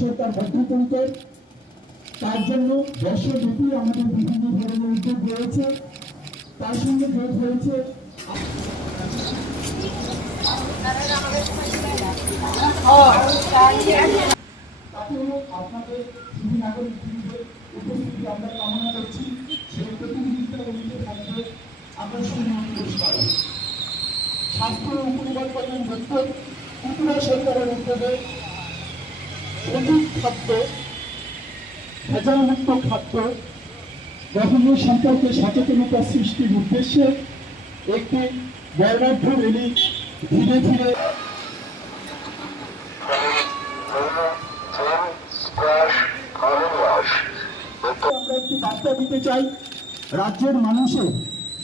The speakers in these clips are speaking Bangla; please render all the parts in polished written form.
সরকার বদ্ধপরিকর। তার জন্য বর্ষব্যাপী আমাদের বিভিন্ন ধরনের উদ্যোগ রয়েছে, তার সঙ্গে যোগ হয়েছে আপনাদের শুধু নাগরিক উপস্থিতি আমরা কামনা করছি। সেই প্রতিনিধিত্বের মধ্যে থাকবে আকর্ষণীয় পুরস্কার। স্বাস্থ্য ও পরিবার কল্যাণ দপ্তর ত্রিপুরা সরকারের উদ্যোগে সঠিক খাদ্য, ভেজালমুক্ত খাদ্য গ্রহণের সম্পর্কে সচেতনতা সৃষ্টির উদ্দেশ্যে একটি বর্ণাঢ্য র্যালি ধীরে ধীরে আমরা একটি বার্তা দিতে চাই, রাজ্যের মানুষের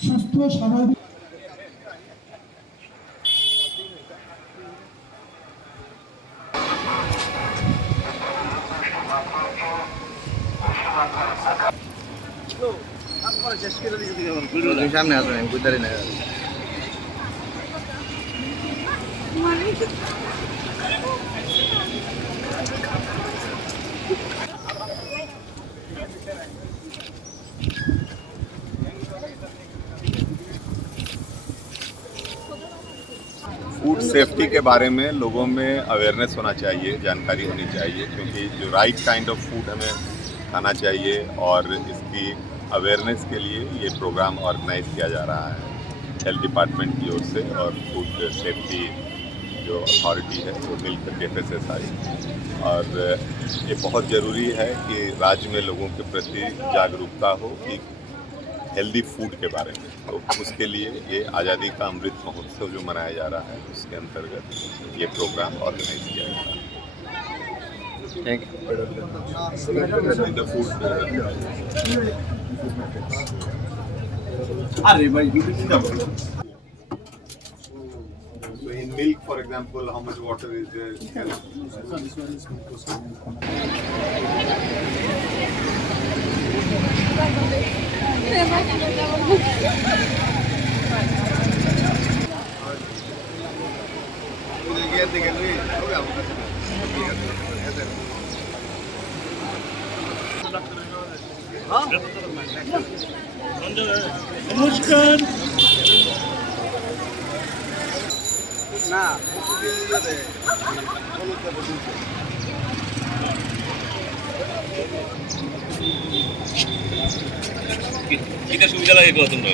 সুস্থ স্বাভাবিক সামনে আসবেন বুঝতে না फूड सेफ्टी के बारे में लोगों में अवेयरनेस होना चाहिए, जानकारी होनी चाहिए, क्योंकि जो राइट काइंड ऑफ फूड हमें खाना चाहिए और इसकी अवेयरनेस के लिए ये प्रोग्राम ऑर्गेनाइज किया जा रहा है हेल्थ डिपार्टमेंट की ओर से और फूड सेफ्टी जो अथॉरिटी है वो मिलकर FSSAI। और ये बहुत ज़रूरी है कि राज्य में लोगों के प्रति जागरूकता हो कि हेल्दी फूड के बारे में। तो उसके लिए ये आज़ादी का अमृत महोत्सव जो मनाया जा रहा है उसके अंतर्गत ये प्रोग्राम ऑर्गेनाइज किया जा रहा है। Thank you. So in milk, for example, how much water is there? নমস্কার। না এটা সুবিধা লাগে কত তোমরা